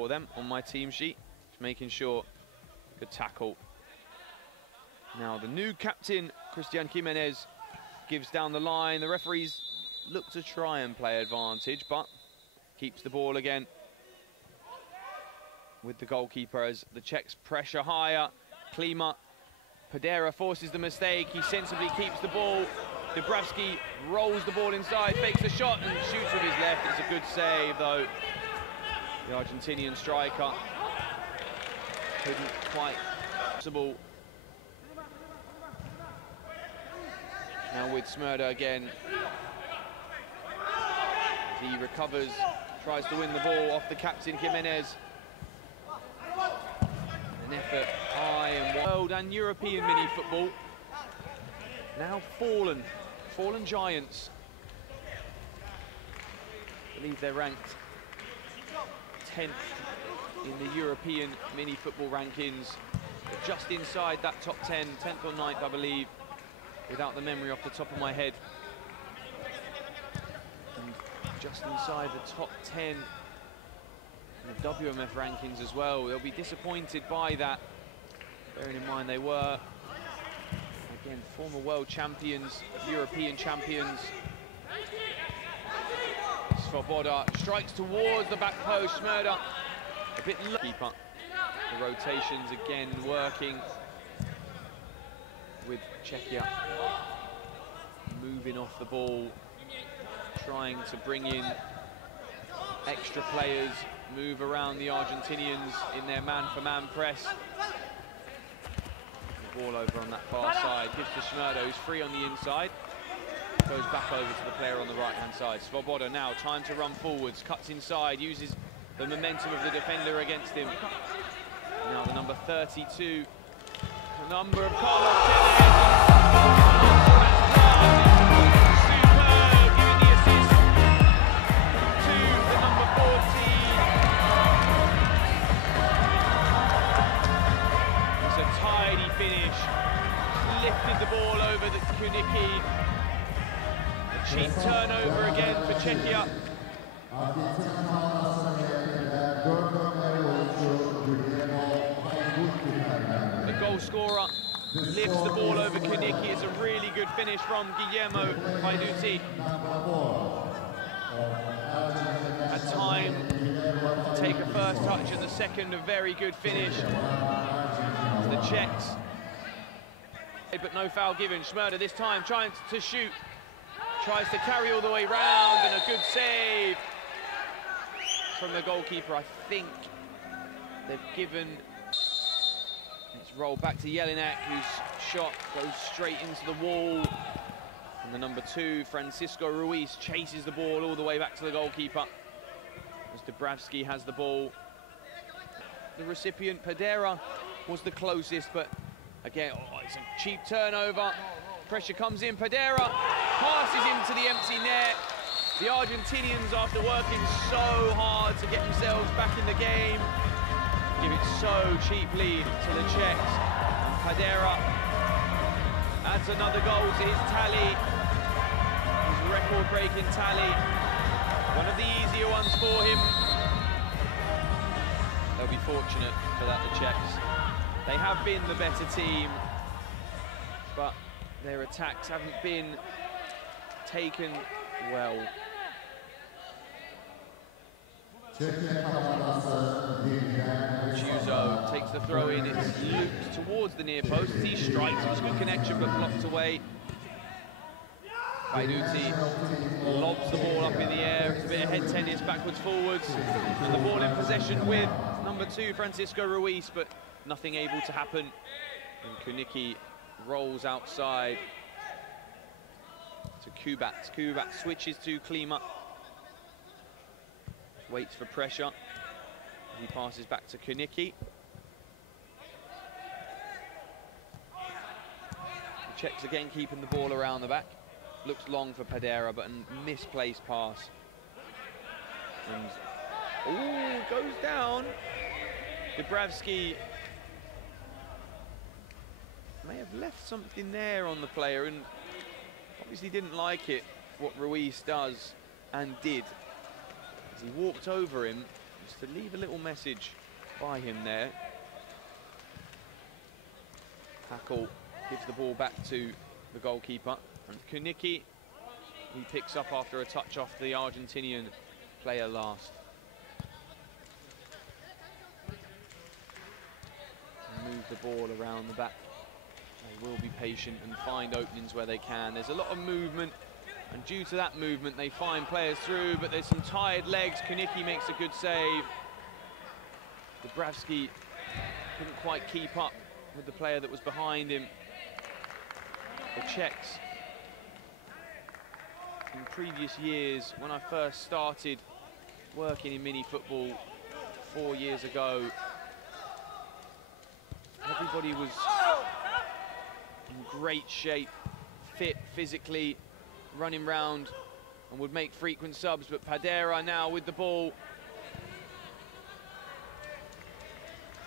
for them on my team sheet. Just making sure. Good tackle. Now the new captain, Christian Jimenez, gives down the line. The referees look to try and play advantage, but keeps the ball again with the goalkeeper as the Czechs pressure higher. Klima, Padera forces the mistake. He sensibly keeps the ball. Dubravsky rolls the ball inside, fakes the shot and shoots with his left. It's a good save though. The Argentinian striker couldn't quite possible. Now with Smrda again. He recovers, tries to win the ball off the captain Jimenez. An effort high and world and European mini football. Now fallen giants. I believe they're ranked 10th in the European mini football rankings. But just inside that top 10, 10th or 9th I believe, without the memory off the top of my head. And just inside the top 10 in the WMF rankings as well. They'll be disappointed by that, bearing in mind they were, again, former world champions, European champions. Svoboda strikes towards the back post. Smrda a bit low. Keeper. The rotations again working with Czechia moving off the ball, trying to bring in extra players, move around the Argentinians in their man-for-man press. The ball over on that far side, gives to Smrda, who's free on the inside. Goes back over to the player on the right-hand side. Svoboda now, time to run forwards, cuts inside, uses the momentum of the defender against him. Now the number 32, the number of Carlos superb, giving the assist to the number 14. It's a tidy finish. Lifted the ball over the Kunicki. A cheap turnover again for Czechia. The goal scorer lifts the ball over Kunicki. It's a really good finish from Guillermo Paiduti. Had time to take a first touch and the second a very good finish. The Czechs, but no foul given. Smrda this time trying to shoot. Tries to carry all the way round and a good save from the goalkeeper. I think they've given, it's rolled back to Jelinek, whose shot goes straight into the wall. And the number 2, Francisco Ruiz, chases the ball all the way back to the goalkeeper. As Dubravsky has the ball. The recipient, Padera, was the closest, but again, it's a cheap turnover. Pressure comes in, Padera passes into the empty net. The Argentinians, after working so hard to get themselves back in the game, give it so cheaply to the Czechs. And Padera adds another goal to his tally, his record-breaking tally. One of the easier ones for him. They'll be fortunate for that, the Czechs. They have been the better team, but their attacks haven't been taken well. Chuzo takes the throw in, it's looped towards the near post. He strikes, it was a good connection but blocked away. Paiduti lobs the ball up in the air, it's a bit of head tennis, backwards, forwards, and the ball in possession with number 2, Francisco Ruiz, but nothing able to happen. And Kunicki rolls outside to Kubat. Kubat switches to Klima. Waits for pressure. He passes back to Kunicki. The Czechs again keeping the ball around the back. Looks long for Padera, but a misplaced pass. And goes down. Dubravsky may have left something there on the player and obviously didn't like it, what Ruiz does and did. As he walked over him, Just to leave a little message by him there. Hackle gives the ball back to the goalkeeper. And Kunicki, he picks up after a touch off the Argentinian player last. And move the ball around the back. They will be patient and find openings where they can. There's a lot of movement, and due to that movement, they find players through, but there's some tired legs. Kunicki makes a good save. Dubravsky couldn't quite keep up with the player that was behind him. The Czechs, in previous years, when I first started working in mini football 4 years ago, everybody was in great shape, fit physically, running round, and would make frequent subs. But Padera now with the ball.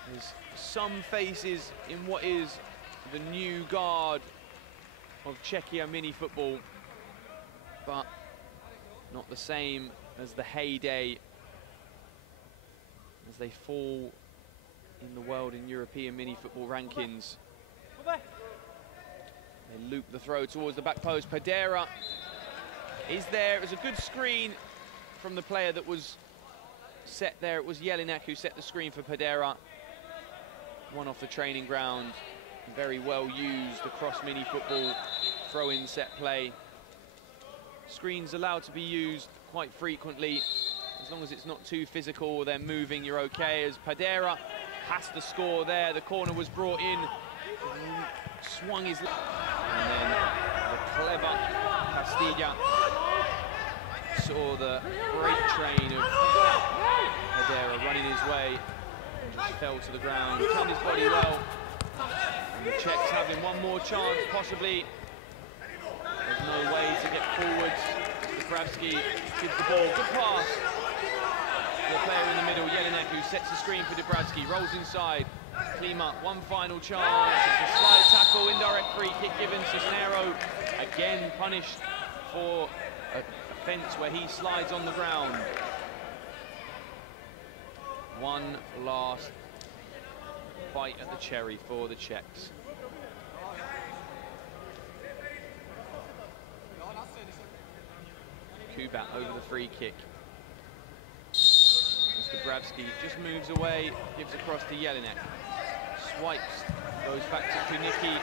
There's some faces in what is the new guard of Czechia mini football, but not the same as the heyday, as they fall in the world and European mini football rankings. They loop the throw towards the back post. Padera is there. It was a good screen from the player that was set there. It was Jelinek who set the screen for Padera. One off the training ground. Very well used across mini football, throw-in set play. Screens allowed to be used quite frequently. As long as it's not too physical or they're moving, you're okay. As Padera has to score there. The corner was brought in. Swung his... And then the clever Castilla saw the freight train of Padera running his way and just fell to the ground. He turned his body well. And the Czechs having one more chance, possibly. There's no way to get forwards. Dubravsky gives the ball. Good pass. The player in the middle, Jelinek, who sets the screen for Dubravsky, rolls inside. Klima, one final chance. It's a slide tackle, indirect free kick given. Cisnero again punished for an offence where he slides on the ground. One last bite at the cherry for the Czechs. Kubat over the free kick. Dubravsky just moves away, gives across to Jelinek. Swipes, goes back to Kunicki.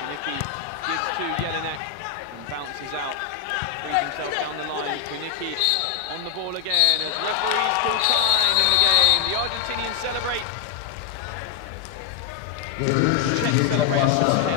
Kunicki gives to Jelinek and bounces out. Frees himself down the line. Kunicki on the ball again as referees call time in the game. The Argentinians celebrate. Czech celebration.